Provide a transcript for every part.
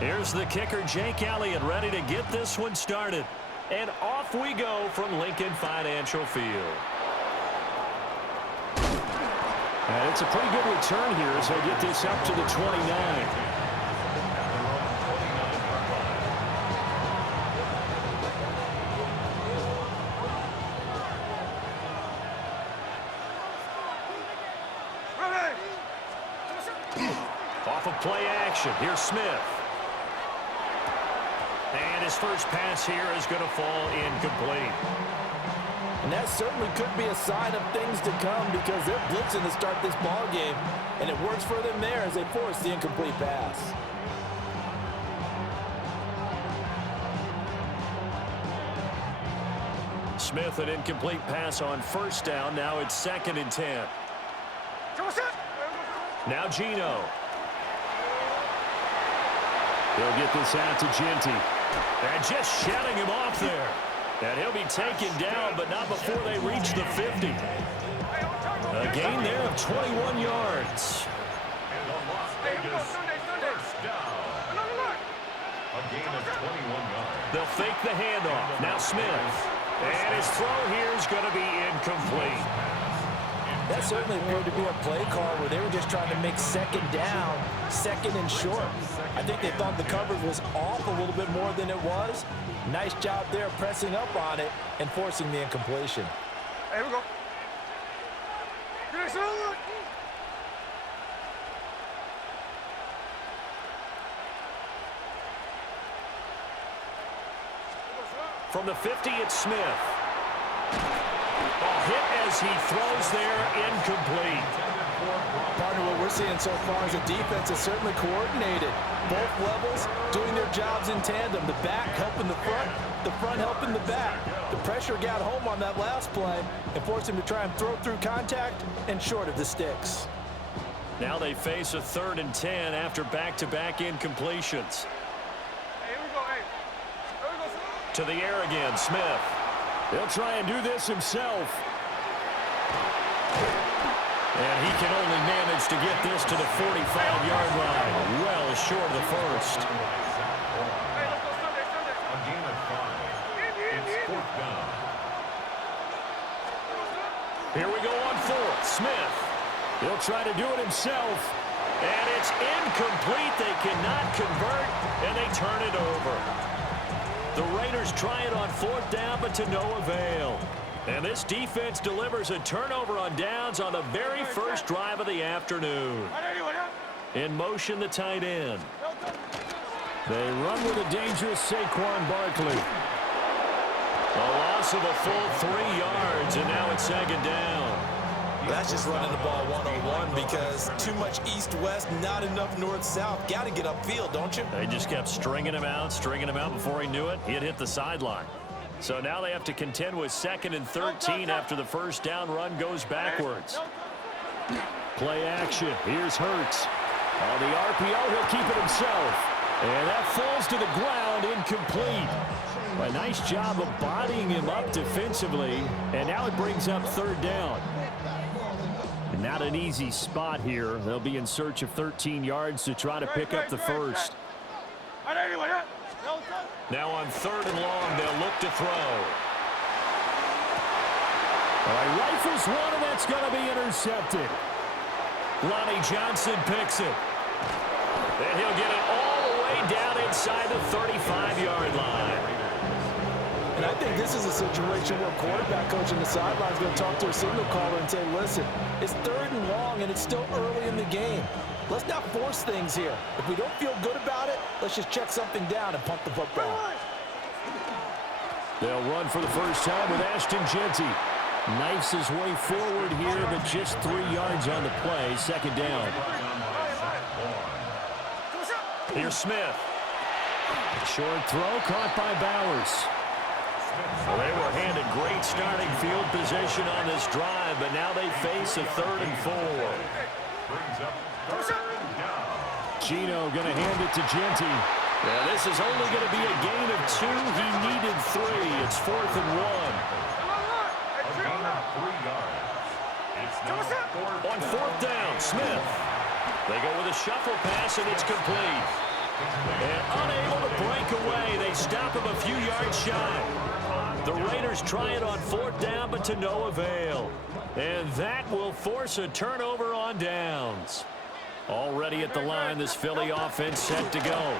Here's the kicker, Jake Elliott, ready to get this one started. And off we go from Lincoln Financial Field. And it's a pretty good return here as they get this up to the 29. Off of play action, here's Smith. And his first pass here is going to fall incomplete. And that certainly could be a sign of things to come because they're blitzing to start this ball game, and it works for them there as they force the incomplete pass. Smith, an incomplete pass on first down. Now it's 2nd and 10. Now Gino. They'll get this out to Genty. And just shutting him off there. And he'll be taken down, but not before they reach the 50. A gain there of 21 yards. They'll fake the handoff. Now Smith. And his throw here is going to be incomplete. That certainly appeared to be a play call where they were just trying to make 2nd down, 2nd and short. I think they thought the coverage was off a little bit more than it was. Nice job there pressing up on it and forcing the incompletion. Here we go. From the 50, it's Smith. A hit as he throws there, incomplete. Partner, what we're seeing so far is the defense is certainly coordinated. Both levels doing their jobs in tandem. The back helping the front helping the back. The pressure got home on that last play and forced him to try and throw through contact and short of the sticks. Now they face a 3rd and 10 after back-to-back incompletions. Hey, here we go, hey. Here we go. To the air again, Smith. He'll try and do this himself. And he can only manage to get this to the 45-yard line. Well short of the first. Here we go on 4th. Smith. He'll try to do it himself. And it's incomplete. They cannot convert, and they turn it over. The Raiders try it on 4th down, but to no avail. And this defense delivers a turnover on downs on the very first drive of the afternoon. In motion, the tight end. They run with a dangerous Saquon Barkley. A loss of a full 3 yards, and now it's 2nd down. That's just running the ball one-on-one because too much east-west, not enough north-south. Got to get upfield, don't you? They just kept stringing him out before he knew it. He had hit the sideline. So now they have to contend with 2nd and 13 after the first down run goes backwards. Play action. Here's Hurts. On the RPO, he'll keep it himself. And that falls to the ground, incomplete. A nice job of bodying him up defensively. And now it brings up 3rd down. Not an easy spot here. They'll be in search of 13 yards to try to pick up the first. Now on 3rd and long, they'll look to throw. All right, rifles one, and that's going to be intercepted. Lonnie Johnson picks it. And he'll get it all the way down inside the 35-yard line. And I think this is a situation where quarterback coach on the sideline is going to talk to a signal caller and say, listen, it's 3rd and long, and it's still early in the game. Let's not force things here. If we don't feel good about it, let's just check something down and punt the football. They'll run for the first time with Ashton Genty. Knifes his way forward here, but just 3 yards on the play. 2nd down. Here's Smith. Short throw caught by Bowers. Well, they were handed great starting field position on this drive, but now they face a 3rd and 4. Gino going to hand it to Genty. Yeah, this is only going to be a gain of 2. He needed 3. It's 4th and 1. On 4th down, Smith. They go with a shuffle pass, and it's complete. And unable to break away. They stop him a few yards shy. The Raiders try it on 4th down, but to no avail. And that will force a turnover on downs. Already at the line, this Philly offense set to go.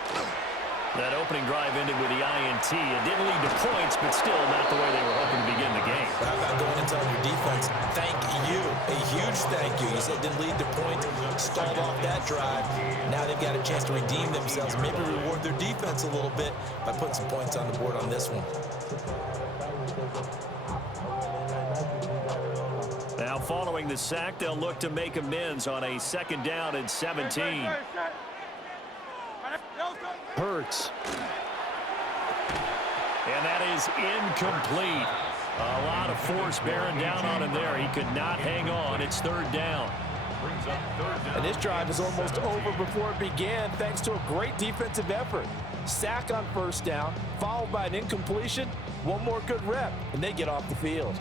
That opening drive ended with the INT. It didn't lead to points, but still not the way they were hoping to begin the game. How about going and telling your defense, thank you, a huge thank you. You said didn't lead to points, stalled off that drive. Now they've got a chance to redeem themselves, maybe reward their defense a little bit by putting some points on the board on this one. Now following the sack, they'll look to make amends on a 2nd down and 17. Hurts. And that is incomplete. A lot of force bearing down on him there. He could not hang on. It's 3rd down. And this drive is almost over before it began thanks to a great defensive effort. Sack on 1st down, followed by an incompletion. One more good rep, and they get off the field.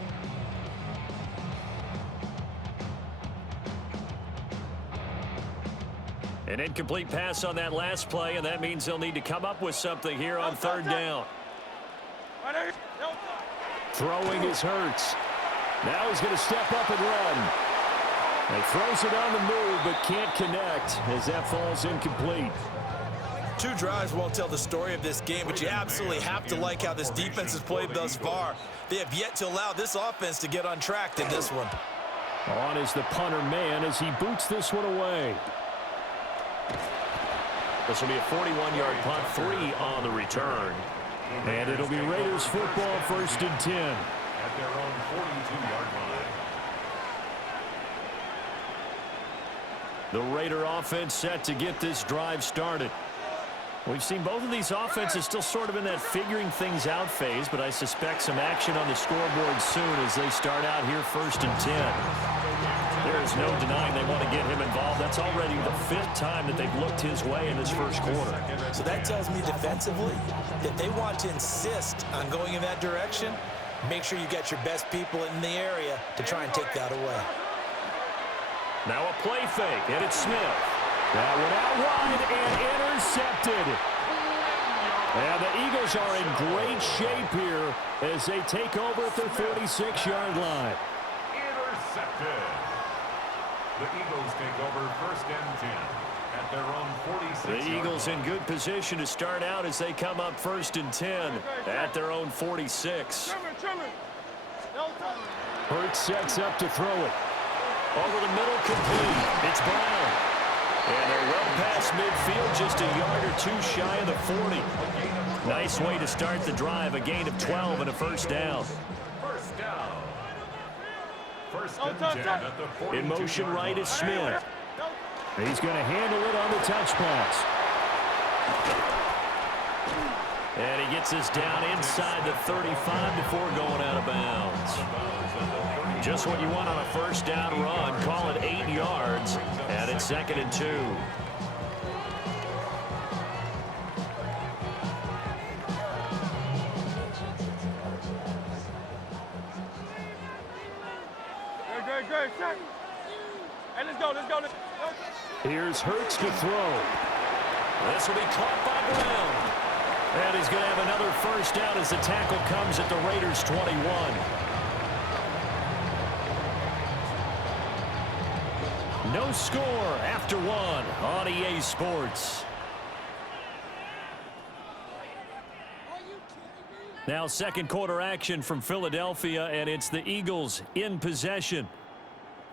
An incomplete pass on that last play, and that means they'll need to come up with something here on 3rd down. Throwing is Hurts. Now he's going to step up and run. He throws it on the move, but can't connect as that falls incomplete. 2 drives won't tell the story of this game, but you absolutely have to like how this defense has played thus far. They have yet to allow this offense to get on track in this one. On is the punter man as he boots this one away. This will be a 41-yard punt, 3 on the return. And it'll be Raiders football, 1st and 10. At their own 42-yard line. The Raider offense set to get this drive started. We've seen both of these offenses still sort of in that figuring things out phase, but I suspect some action on the scoreboard soon as they start out here 1st and 10. There is no denying they want to get him involved. That's already the 5th time that they've looked his way in this 1st quarter. So that tells me defensively that they want to insist on going in that direction. Make sure you got your best people in the area to try and take that away. Now a play fake, and it's Smith. That one out wide and intercepted. And the Eagles are in great shape here as they take over at their 46-yard line. Intercepted. The Eagles take over 1st and 10 at their own 46. The Eagles in good position to start out as they come up 1st and 10 at their own 46. Hurts sets up to throw it. Over the middle, complete. It's Brown. And they're well past midfield, just a yard or 2 shy of the 40. Nice way to start the drive, a gain of 12 and a 1st down. First down. 1st and 10 at the 42. In motion right is Smith. He's going to handle it on the touch pass. And he gets us down inside the 35 before going out of bounds. Just what you want on a 1st down run. Call it 8 yards, and it's 2nd and 2. Great. Hey, let's go. Here's Hurts to throw. This will be caught by Brown. And he's going to have another 1st down as the tackle comes at the Raiders' 21. No score after 1 on EA Sports. Now 2nd quarter action from Philadelphia, and it's the Eagles in possession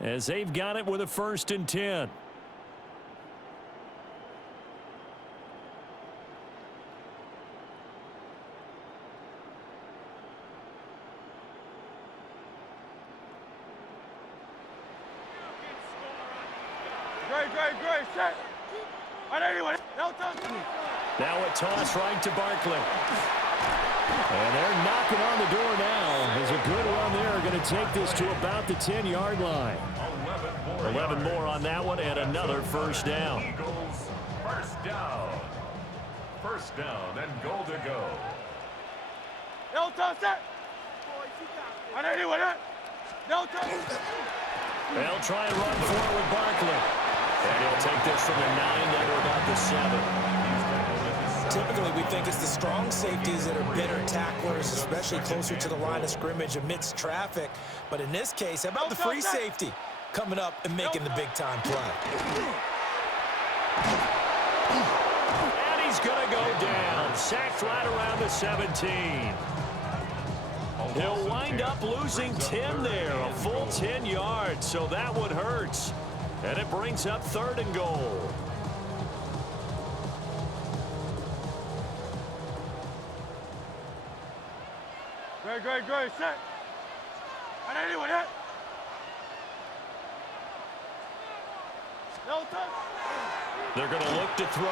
as they've got it with a 1st and 10. Great. Set. Now a toss right to Barkley. And they're knocking on the door now as a good run there. Going to take this to about the 10-yard line. 11 more on that one and another 1st down. Eagles 1st down. 1st down and goal to go. They'll try and run forward with Barkley. And he'll take this from the 9 down to about the 7. typically we think it's the strong safeties that are better tacklers, especially closer to the line of scrimmage amidst traffic. But in this case, how about the free safety coming up and making the big-time play? And he's going to go down. Sacked right around the 17. He'll wind up losing 10 there, a full 10 yards, so that one hurts. And it brings up 3rd and goal. Great, set. I didn't even hit. No touch. They're going to look to throw.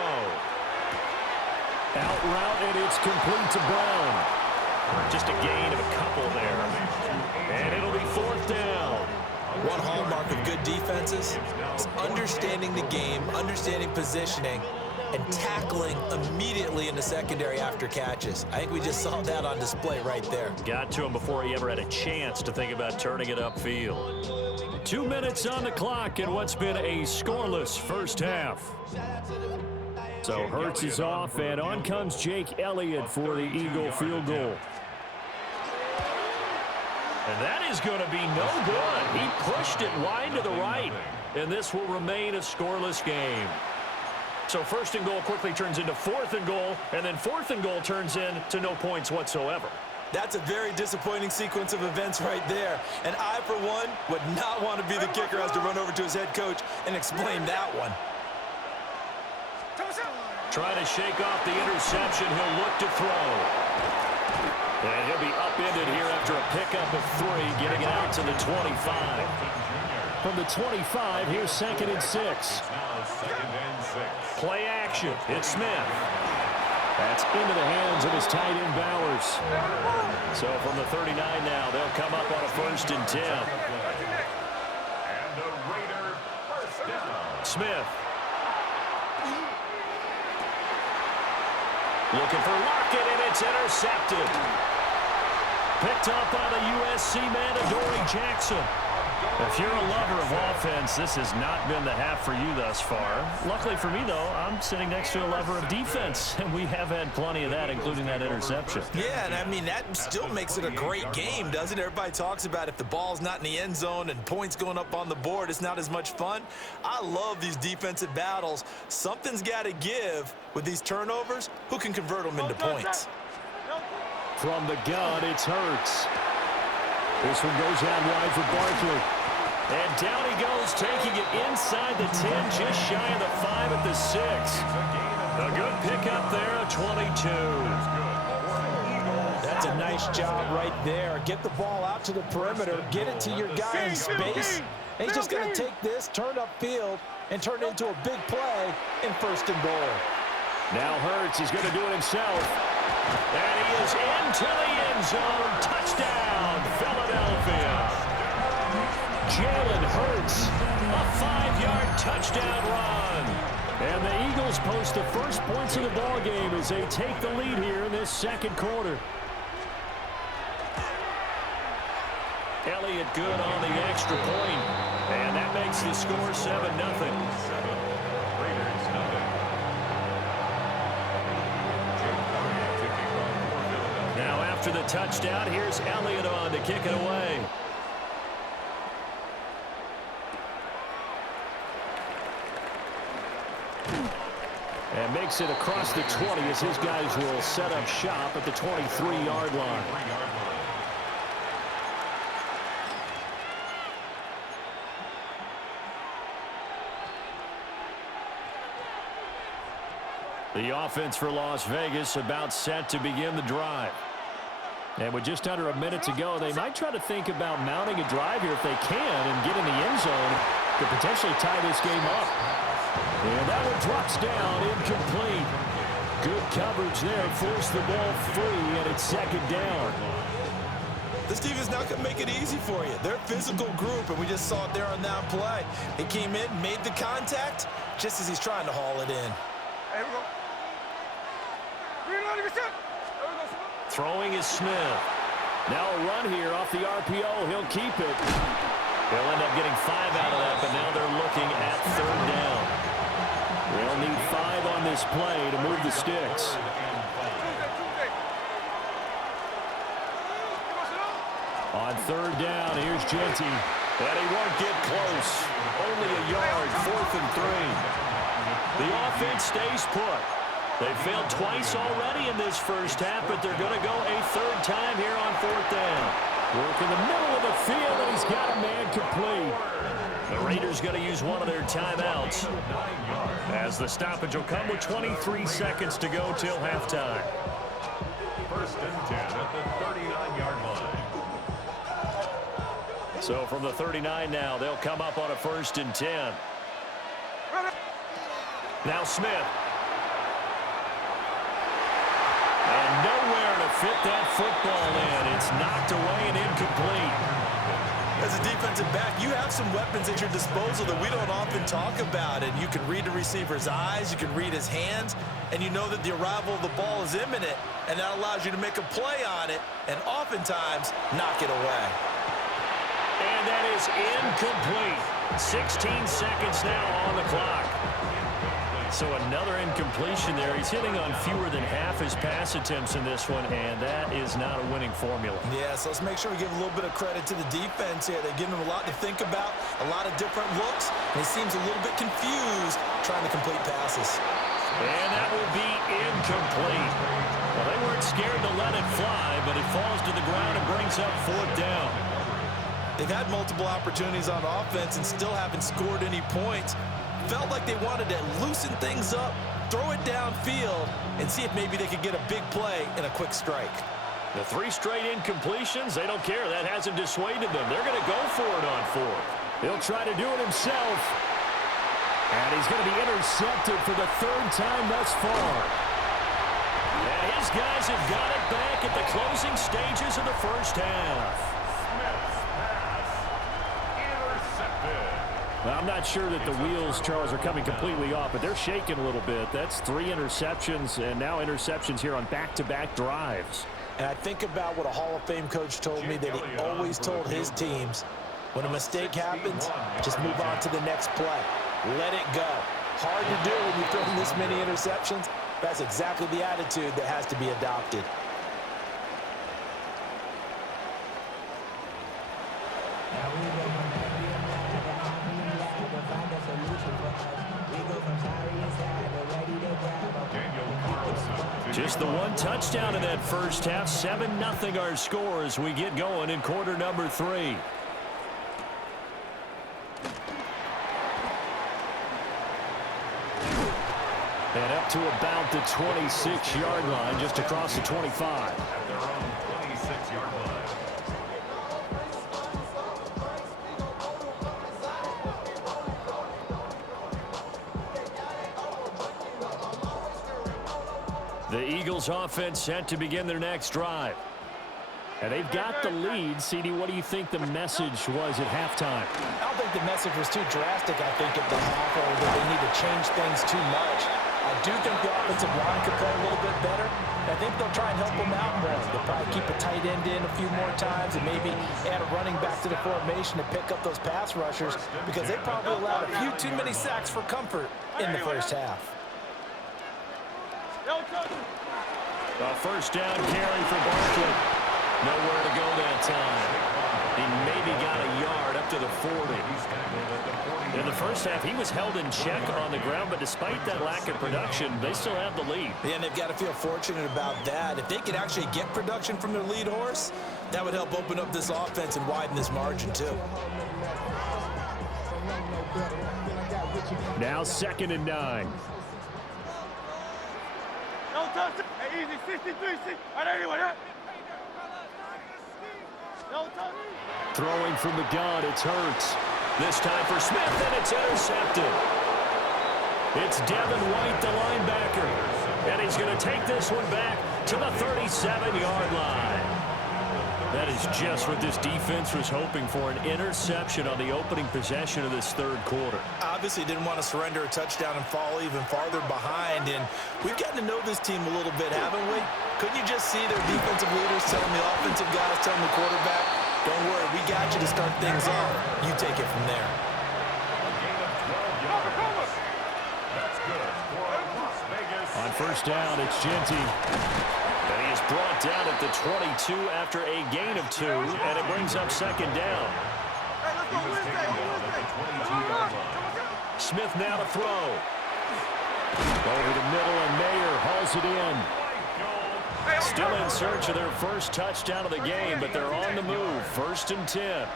Out route, and it's complete to Brown. Just a gain of a couple there. And it'll be 4th down. One hallmark of good defenses is understanding the game, understanding positioning, and tackling immediately in the secondary after catches. I think we just saw that on display right there. Got to him before he ever had a chance to think about turning it upfield. 2 minutes on the clock in what's been a scoreless first half. So Hurts is off, and on comes Jake Elliott for the Eagle field goal. And that is going to be no good. He pushed it wide to the right, and this will remain a scoreless game. So 1st and goal quickly turns into 4th and goal, and then 4th and goal turns into no points whatsoever. That's a very disappointing sequence of events right there. And I, for one, would not want to be the kicker who has to run over to his head coach and explain that one. Trying to shake off the interception. He'll look to throw. And he'll be upended here after a pickup of 3, getting it out to the 25. From the 25, here's 2nd and 6. Play action. It's Smith. That's into the hands of his tight end Bowers. So from the 39 now, they'll come up on a 1st and 10. And the Raider first down. Smith. Looking for Lockett, and it's intercepted. Picked up by the USC man, Adoree Jackson. If you're a lover of offense, this has not been the half for you thus far. Luckily for me, though, I'm sitting next to a lover of defense, and we have had plenty of that, including that interception. Yeah, and I mean, that still makes it a great game, doesn't it? Everybody talks about if the ball's not in the end zone and points going up on the board, it's not as much fun. I love these defensive battles. Something's got to give with these turnovers. Who can convert them into points? From the gun, it's Hurts. This one goes out wide for Barkley. And down he goes, taking it inside the 10, just shy of the 5 at the 6. A good pickup there, a 22. That's a nice job right there. Get the ball out to the perimeter, get it to your guy in space. And he's just going to take this, turn upfield, and turn it into a big play in 1st and goal. Now Hurts is going to do it himself. And he is into the end zone. Touchdown, Philadelphia. Jalen Hurts, a 5-yard touchdown run. And the Eagles post the first points of the ball game as they take the lead here in this 2nd quarter. Elliott good on the extra point. And that makes the score 7-0. Now after the touchdown, here's Elliott on to kick it away. And makes it across the 20 as his guys will set up shop at the 23-yard line. The offense for Las Vegas about set to begin the drive. And with just under a minute to go, they might try to think about mounting a drive here if they can and get in the end zone to potentially tie this game up. And that one drops down, incomplete. Good coverage there, force the ball free, and it's 2nd down. This team is not going to make it easy for you. They're a physical group, and we just saw it there on that play. He came in, made the contact, just as he's trying to haul it in. Here we go. Throwing is Smith. Now a run here off the RPO. He'll keep it. They'll end up getting 5 out of that, but now they're looking at 3rd down. They'll need 5 on this play to move the sticks. On third down, here's Genty. And he won't get close. Only a yard, 4th and 3. The offense stays put. They failed twice already in this first half, but they're going to go a third time here on 4th down. Work in the middle of the field, and he's got a man complete. The Raiders going to use one of their timeouts, as the stoppage will come with 23 seconds to go till halftime. 1st and 10 at the 39-yard line. So from the 39 now, they'll come up on a 1st and 10. Now Smith. And nowhere to fit that football in. It's knocked away and incomplete. As a defensive back, you have some weapons at your disposal that we don't often talk about. And you can read the receiver's eyes, you can read his hands, and you know that the arrival of the ball is imminent, and that allows you to make a play on it and oftentimes knock it away. And that is incomplete. 16 seconds now on the clock. So another incompletion there. He's hitting on fewer than half his pass attempts in this one, and that is not a winning formula. Yeah, so let's make sure we give a little bit of credit to the defense here. They're giving him a lot to think about, a lot of different looks, and he seems a little bit confused trying to complete passes. And that will be incomplete. Well, they weren't scared to let it fly, but it falls to the ground and brings up 4th down. They've had multiple opportunities on offense and still haven't scored any points. Felt like they wanted to loosen things up, throw it downfield, and see if maybe they could get a big play and a quick strike. The 3 straight incompletions, they don't care. That hasn't dissuaded them. They're going to go for it on 4th. He'll try to do it himself. And he's going to be intercepted for the 3rd time thus far. And his guys have got it back at the closing stages of the first half. Well, I'm not sure that the wheels, Charles, are coming completely off, but they're shaking a little bit. That's 3 interceptions, and now interceptions here on back-to-back drives. And I think about what a Hall of Fame coach told me that he always told his teams, when a mistake happens, just move on to the next play. Let it go. Hard to do when you throw this many interceptions. That's exactly the attitude that has to be adopted. Just the one touchdown in that first half. 7-0 our score as we get going in quarter number 3. And up to about the 26-yard line, just across the 25. At their own 26-yard line. The Eagles offense set to begin their next drive. And they've got the lead. CD, what do you think the message was at halftime? I don't think the message was too drastic, I think, at the half, or that they need to change things too much. I do think the offensive line could play a little bit better. I think they'll try and help them out more. They'll probably keep a tight end in a few more times and maybe add a running back to the formation to pick up those pass rushers, because they probably allowed a few too many sacks for comfort in the first half. A first down carry for Barkley. Nowhere to go that time. He maybe got a yard up to the 40. In the first half, he was held in check on the ground, but despite that lack of production, they still have the lead. Yeah, and they've got to feel fortunate about that. If they could actually get production from their lead horse, that would help open up this offense and widen this margin too. Now 2nd and 9. No touch. Hey, easy. 63. All right, anyone, yeah? No touch. Throwing from the gun, it's Hurts. This time for Smith, and it's intercepted. It's Devin White, the linebacker. And he's going to take this one back to the 37-yard line. That is just what this defense was hoping for, an interception on the opening possession of this third quarter. Obviously didn't want to surrender a touchdown and fall even farther behind, and we've gotten to know this team a little bit, haven't we? Couldn't you just see their defensive leaders telling the offensive guys, telling the quarterback, don't worry, we got you to start things off. You take it from there. A gain of 12 yards. That's good for a Las Vegas first down, it's Genty. And he is brought down at the 22 after a gain of 2, and it brings up second down. Smith now to throw. Over the middle, and Mayer hauls it in. Still in search of their first touchdown of the game, but they're on the move. 1st and 10.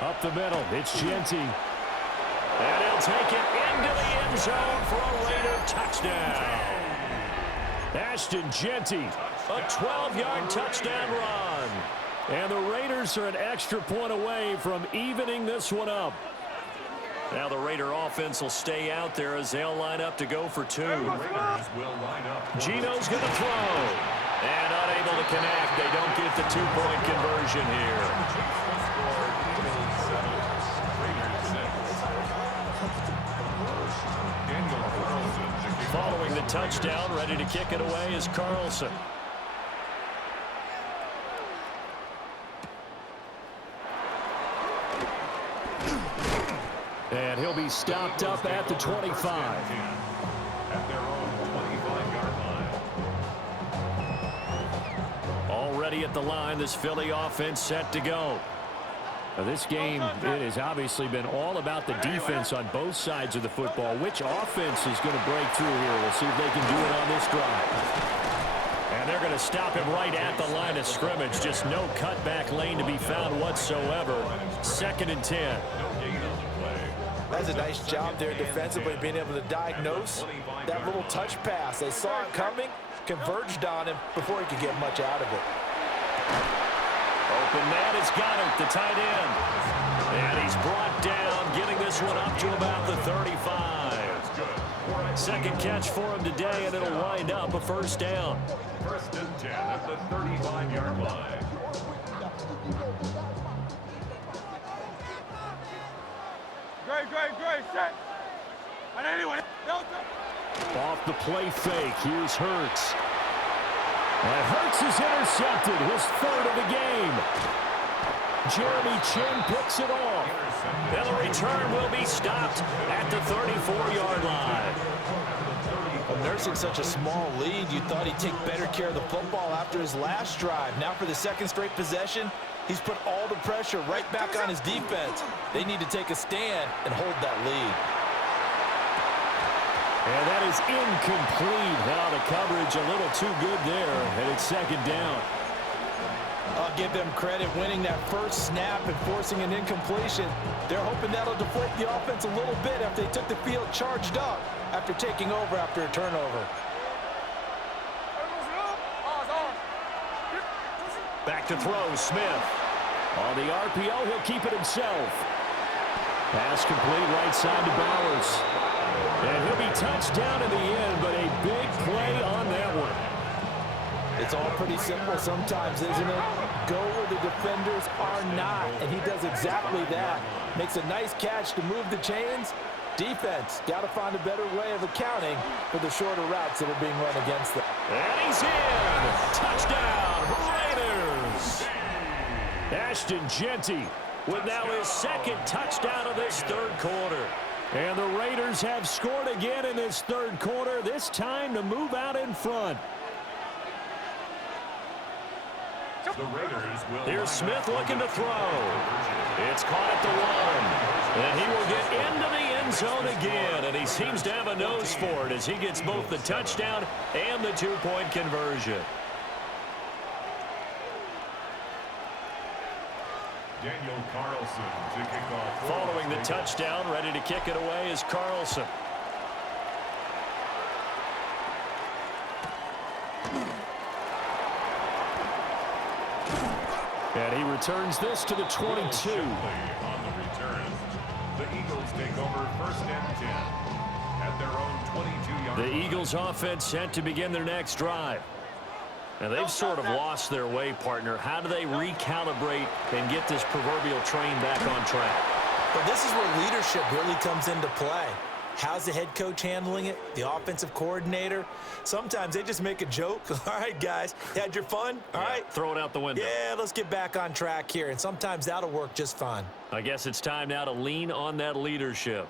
Up the middle, it's Genty. And he'll take it into the end zone for a Raider touchdown. Ashton Genty, a 12-yard touchdown run. And the Raiders are an extra point away from evening this one up. Now the Raider offense will stay out there as they'll line up to go for 2. Gino's going to throw. And unable to connect. They don't get the 2-point conversion here. Following the touchdown, ready to kick it away is Carlson. And he'll be stopped up at the 25. At their own 25-yard line. Already at the line, this Philly offense set to go. Now this game, it has obviously been all about the defense on both sides of the football. Which offense is going to break through here? We'll see if they can do it on this drive. And they're going to stop him right at the line of scrimmage. Just no cutback lane to be found whatsoever. 2nd and 10. That's a nice job there defensively, being able to diagnose that little touch pass. They saw it coming, converged on him before he could get much out of it. Open man has got it, the tight end. And he's brought down, getting this one up to about the 35. 2nd catch for him today, and it'll wind up a 1st down. 1st and 10 at the 35-yard line. Great, set. And anyway, Off the play fake, here's Hurts. And Hurts is intercepted, his 3rd of the game. Jeremy Chin picks it off. And the return will be stopped at the 34-yard line. Well, nursing such a small lead, you thought he'd take better care of the football after his last drive. Now for the 2nd straight possession, he's put all the pressure right back on his defense. They need to take a stand and hold that lead. And that is incomplete. Now the coverage a little too good there, and it's 2nd down. I'll give them credit winning that first snap and forcing an incompletion. They're hoping that'll deflate the offense a little bit after they took the field charged up after taking over after a turnover. Back to throw, Smith. On the RPO, he'll keep it himself. Pass complete right side to Bowers. And he'll be touched down in the end, but a big play on that one. It's all pretty simple sometimes, isn't it? Go where the defenders are not, and he does exactly that. Makes a nice catch to move the chains. Defense, got to find a better way of accounting for the shorter routes that are being run against them. And he's in! Touchdown, Raiders! Ashton Genty with now his 2nd touchdown of this 3rd quarter. And the Raiders have scored again in this 3rd quarter, this time to move out in front. The Raiders will Here's Smith looking to throw. It's caught at the 1. And he will get into the end zone again. And he seems to have a nose for it as he gets both the touchdown and the 2-point conversion. Daniel Carlson to kick off. Following the touchdown, ready to kick it away is Carlson. And he returns this to the 22. On the return, the Eagles take over 1st and 10 at their own 22-yard line. The Eagles offense set to begin their next drive. Now they've sort of lost their way, partner. How do they recalibrate and get this proverbial train back on track? But this is where leadership really comes into play. How's the head coach handling it? The offensive coordinator? Sometimes they just make a joke. All right, guys, had your fun? All right. Throw it out the window. Yeah, let's get back on track here. And sometimes that'll work just fine. I guess it's time now to lean on that leadership.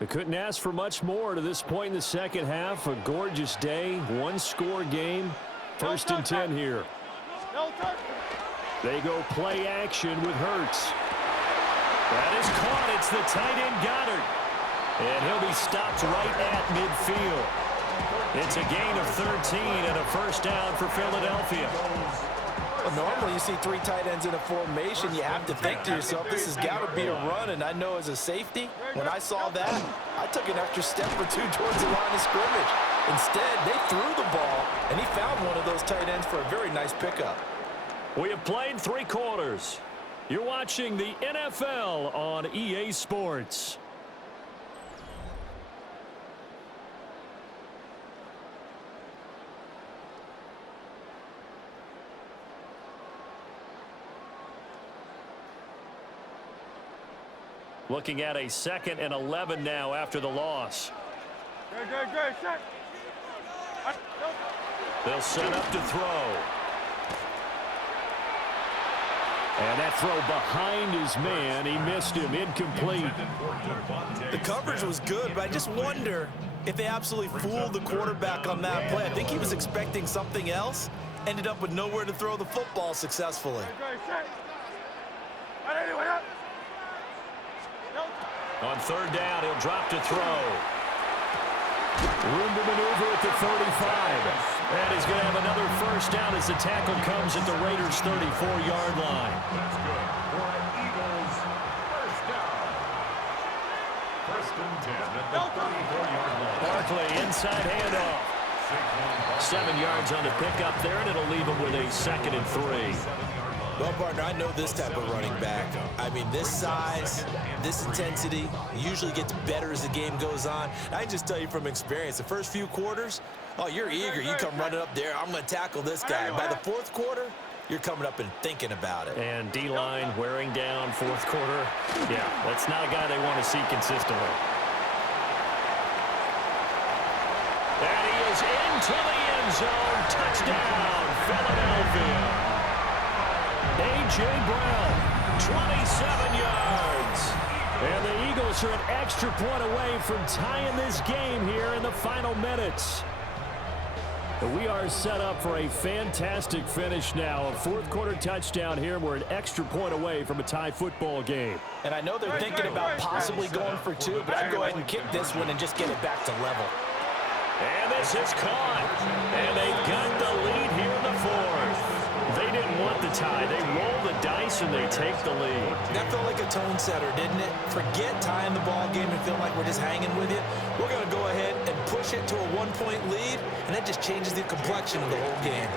They couldn't ask for much more to this point in the second half. A gorgeous day, one-score game. 1st and 10 here. They go play action with Hurts. That is caught. It's the tight end Goddard. And he'll be stopped right at midfield. It's a gain of 13 and a first down for Philadelphia. Well, normally you see 3 tight ends in a formation. You have to think to yourself, this has got to be a run. And I know as a safety, when I saw that, I took an extra step or 2 towards the line of scrimmage. Instead, they threw the ball, and he found one of those tight ends for a very nice pickup. We have played 3 quarters. You're watching the NFL on EA Sports. Looking at a 2nd and 11 now after the loss. Good, check. They'll set up to throw. And that throw behind his man. He missed him. Incomplete. The coverage was good, but I just wonder if they absolutely fooled the quarterback on that play. I think he was expecting something else. Ended up with nowhere to throw the football successfully. On 3rd down, he'll drop to throw. Room to maneuver at the 35. And he's going to have another first down as the tackle comes at the Raiders' 34-yard line. That's good for an Eagles first down. 1st and 10 at the 34-yard line. Barkley, inside handoff. 7 yards on the pickup there, and it'll leave him with a 2nd and 3. Well, partner, I know this type of running back. I mean, this size, this intensity usually gets better as the game goes on. I can just tell you from experience, the first few quarters, oh, you're eager. You come running up there, I'm going to tackle this guy. By the 4th quarter, you're coming up and thinking about it. And D-line wearing down 4th quarter. Yeah, that's not a guy they want to see consistently. And he is into the end zone. Touchdown, Philadelphia. A.J. Brown, 27 yards. And the Eagles are an extra point away from tying this game here in the final minutes. We are set up for a fantastic finish now. A 4th quarter touchdown here. We're an extra point away from a tie football game. And I know they're thinking about possibly going for 2, but I'd go ahead and kick this one and just get it back to level. And this is caught. And they've got the lead here in the 4th. They didn't want the tie. They roll the dice and they take the lead. That felt like a tone setter, didn't it? Forget tying the ball game and feeling like we're just hanging with you. We're going to go ahead and push it to a 1-point lead, and that just changes the complexion of the whole game.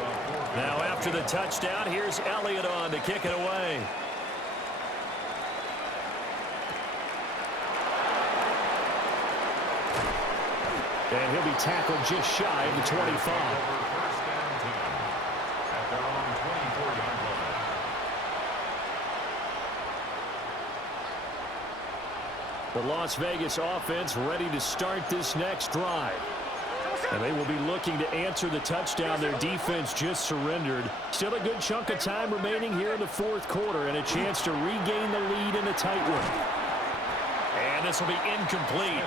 Now after the touchdown, here's Elliott on to kick it away. And he'll be tackled just shy of the 25. The Las Vegas offense ready to start this next drive. And they will be looking to answer the touchdown their defense just surrendered. Still a good chunk of time remaining here in the 4th quarter and a chance to regain the lead in a tight one. And this will be incomplete.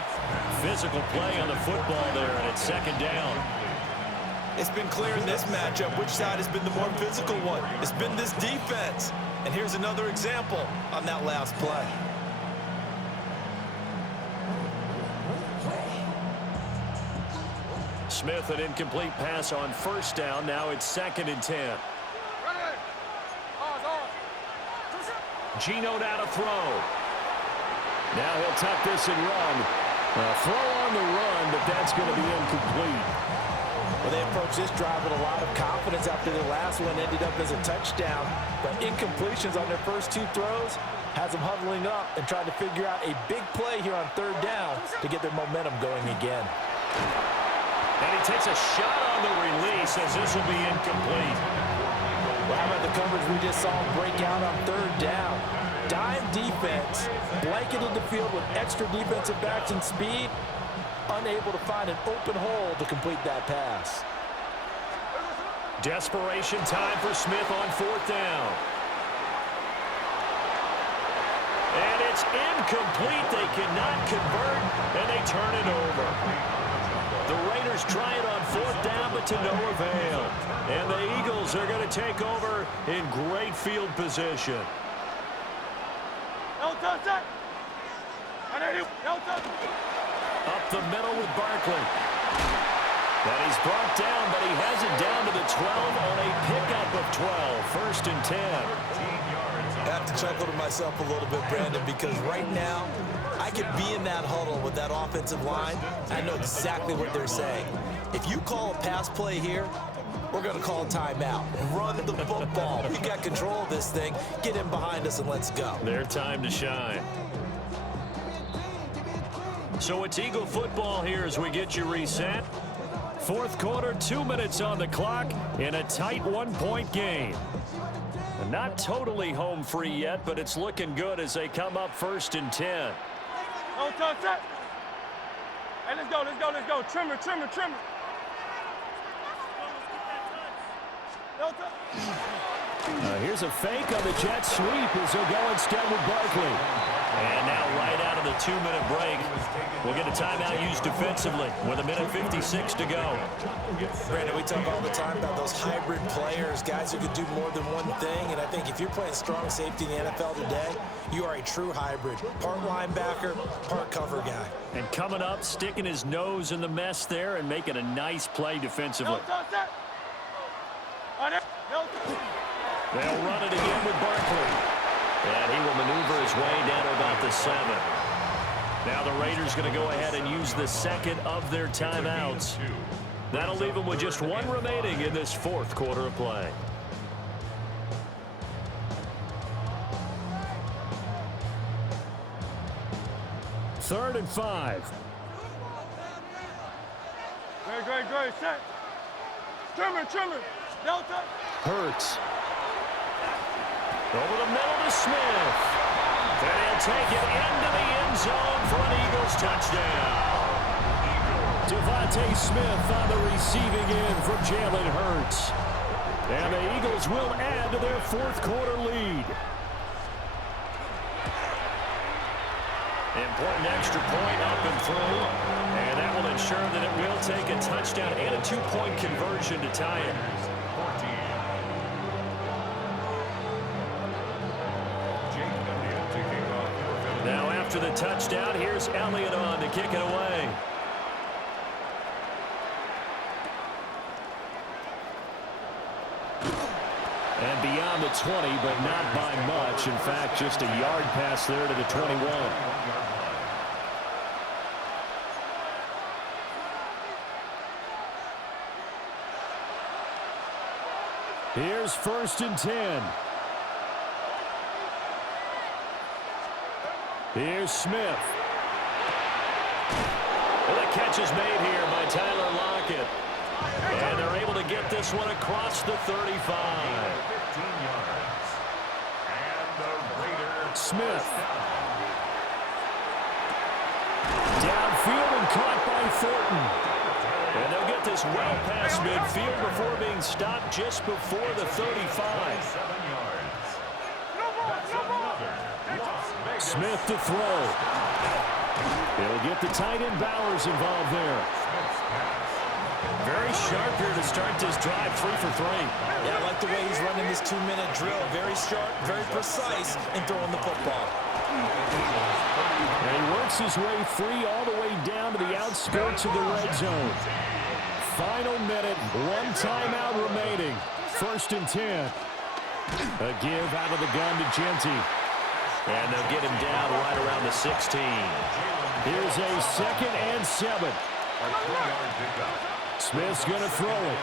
Physical play on the football there, and it's 2nd down. It's been clear in this matchup which side has been the more physical one. It's been this defense. And here's another example on that last play. Smith, an incomplete pass on 1st down. Now it's 2nd and 10. Geno now to throw. Now he'll tuck this and run. Throw on the run, but that's going to be incomplete. Well, they approached this drive with a lot of confidence after the last one ended up as a touchdown. But incompletions on their first 2 throws has them huddling up and trying to figure out a big play here on 3rd down to get their momentum going again. And he takes a shot on the release as this will be incomplete. Well, how about the coverage we just saw break out on 3rd down? Dime defense, blanketed the field with extra defensive backs and speed, unable to find an open hole to complete that pass. Desperation time for Smith on 4th down. And it's incomplete. They cannot convert, and they turn it over. The Raiders try it on fourth down, but to no avail. And the Eagles are going to take over in great field position. Up the middle with Barkley. And he's brought down, but he has it down to the 12 on a pickup of 12. First and 10. I have to chuckle to myself a little bit, Brandon, because right now I could be in that huddle with that offensive line. I know exactly what they're saying. If you call a pass play here, we're going to call a timeout. Run the football. We got control of this thing. Get in behind us and let's go. Their time to shine. So it's Eagle football here as we get you reset. Fourth quarter, 2 minutes on the clock in a tight one-point game. Not totally home free yet, but it's looking good as they come up first and 10. No touch that. Hey, let's go, let's go, let's go. Trimmer, trimmer, trimmer. No touch. Here's a fake on the jet sweep as they'll go instead with Barkley. And now right out of the 2-minute break, we'll get a timeout used defensively with 1:56 to go. Brandon, we talk all the time about those hybrid players, guys who can do more than one thing, and I think if you're playing strong safety in the NFL today, you are a true hybrid. Part linebacker, part cover guy. And coming up, sticking his nose in the mess there and making a nice play defensively. No touch that. No touch. They'll run it again with Barkley. And he will maneuver his way down to about the 7. Now the Raiders going to go ahead and use the second of their timeouts. That'll leave them with just one remaining in this fourth quarter of play. Third and 5. Great, set. Trimmer, trimmer. No touch. Hurts. Over the middle to Smith. And he'll take it into the end zone for an Eagles touchdown. Devontae Smith on the receiving end from Jalen Hurts. And the Eagles will add to their fourth quarter lead. Important extra point up and through. And that will ensure that it will take a touchdown and a 2-point conversion to tie it. Now after the touchdown, here's Elliott on to kick it away. And beyond the 20, but not by much. In fact, just a yard pass there to the 21. Here's first and 10. Here's Smith. And the catch is made here by Tyler Lockett. And they're able to get this one across the 35. 15 yards. And the Raiders. Smith. Downfield and caught by Thornton. And they'll get this well past midfield before being stopped just before the 35. 7 yards. Smith to throw. He'll get the tight end Bowers involved there. Very sharp here to start this drive, 3 for 3. Yeah, I like the way he's running this 2-minute drill. Very sharp, very precise in throwing the football. And he works his way free all the way down to the outskirts of the red zone. Final minute, one timeout remaining. First and 10. A give out of the gun to Genty. And they'll get him down right around the 16. Here's a 2nd and 7. Smith's going to throw it.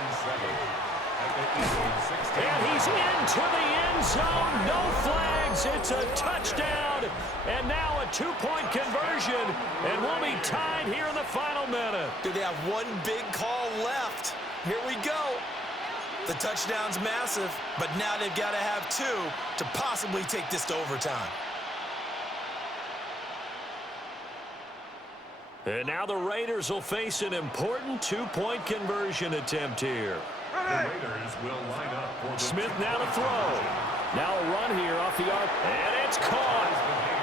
And he's into the end zone. No flags. It's a touchdown. And now a 2-point conversion. And we'll be tied here in the final minute. Do they have one big call left? Here we go. The touchdown's massive, but now they've got to have 2 to possibly take this to overtime. And now the Raiders will face an important 2-point conversion attempt here. The Raiders will line up for the Smith now to throw. Now a run here off the arc. And it's caught.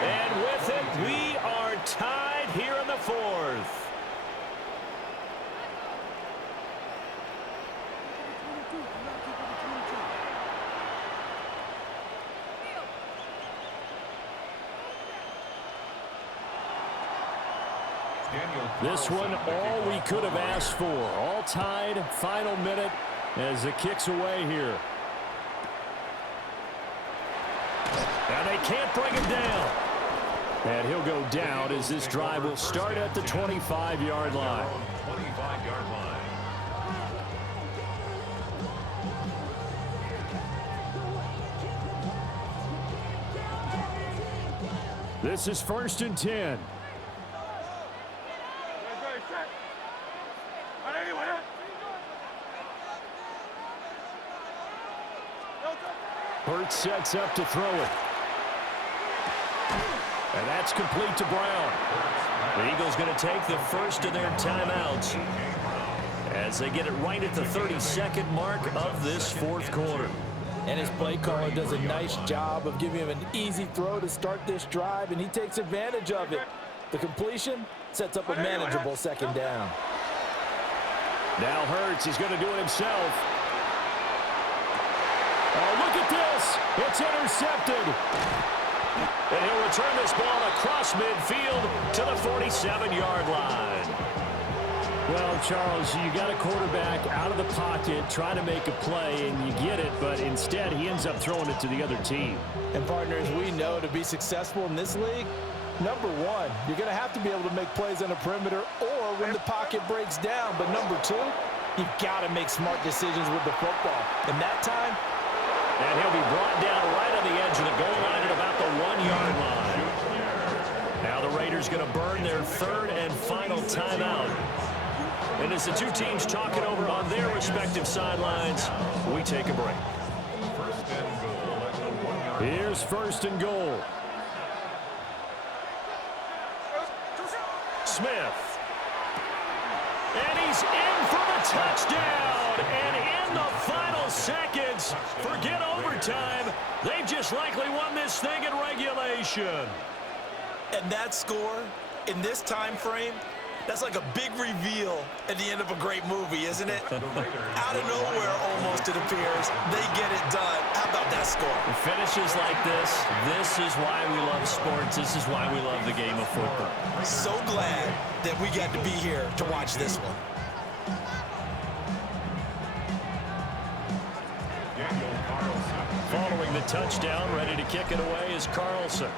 And with it, we are tied here in the fourth. This one, all we could have asked for. All tied, final minute as the kick's away here. And they can't bring him down. And he'll go down as this drive will start at the 25-yard line. 25-yard line. This is 1st and 10. Hurts sets up to throw it. And that's complete to Brown. The Eagles going to take the first of their timeouts as they get it right at the 32nd mark of this fourth quarter. And his play caller does a nice job of giving him an easy throw to start this drive, and he takes advantage of it. The completion sets up a manageable second down. Now Hurts is going to do it himself. Oh, look at this. It's intercepted. And he'll return this ball across midfield to the 47-yard line. Well, Charles, you got a quarterback out of the pocket trying to make a play, and you get it, but instead he ends up throwing it to the other team. And, partners, we know to be successful in this league, number one, you're going to have to be able to make plays on the perimeter or when the pocket breaks down. But number two, you've got to make smart decisions with the football. And that time, and he'll be brought down right on the edge of the goal line at about the 1-yard line. Now the Raiders going to burn their third and final timeout. And as the two teams talk it over on their respective sidelines, we take a break. Here's 1st and goal. Smith. And he's in for the touchdown. And in the final seconds, forget overtime. They've just likely won this thing in regulation. And that score in this time frame, that's like a big reveal at the end of a great movie, isn't it? Out of nowhere, almost, it appears. They get it done. How about that score? Finishes like this is why we love sports. This is why we love the game of football. So glad that we got to be here to watch this one. Following the touchdown, ready to kick it away is Carlson.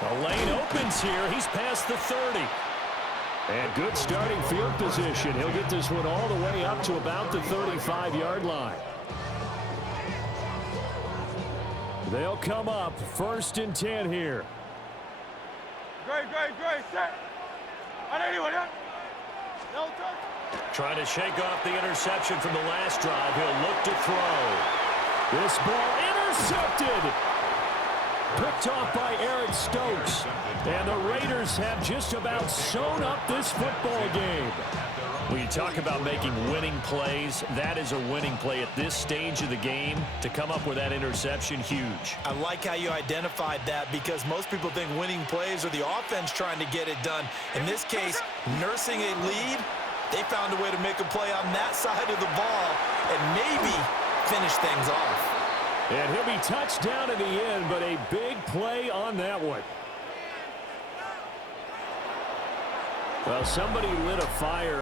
The lane opens here. He's past the 30. And good starting field position. He'll get this one all the way up to about the 35-yard line. They'll come up 1st and 10 here. Great, set. Trying to shake off the interception from the last drive. He'll look to throw. This ball intercepted. Picked off by Eric Stokes. And the Raiders have just about sewn up this football game. When you talk about making winning plays, that is a winning play at this stage of the game. To come up with that interception, huge. I like how you identified that because most people think winning plays are the offense trying to get it done. In this case, nursing a lead, they found a way to make a play on that side of the ball and maybe finish things off. And he'll be touched down in the end, but a big play on that one. Well, somebody lit a fire.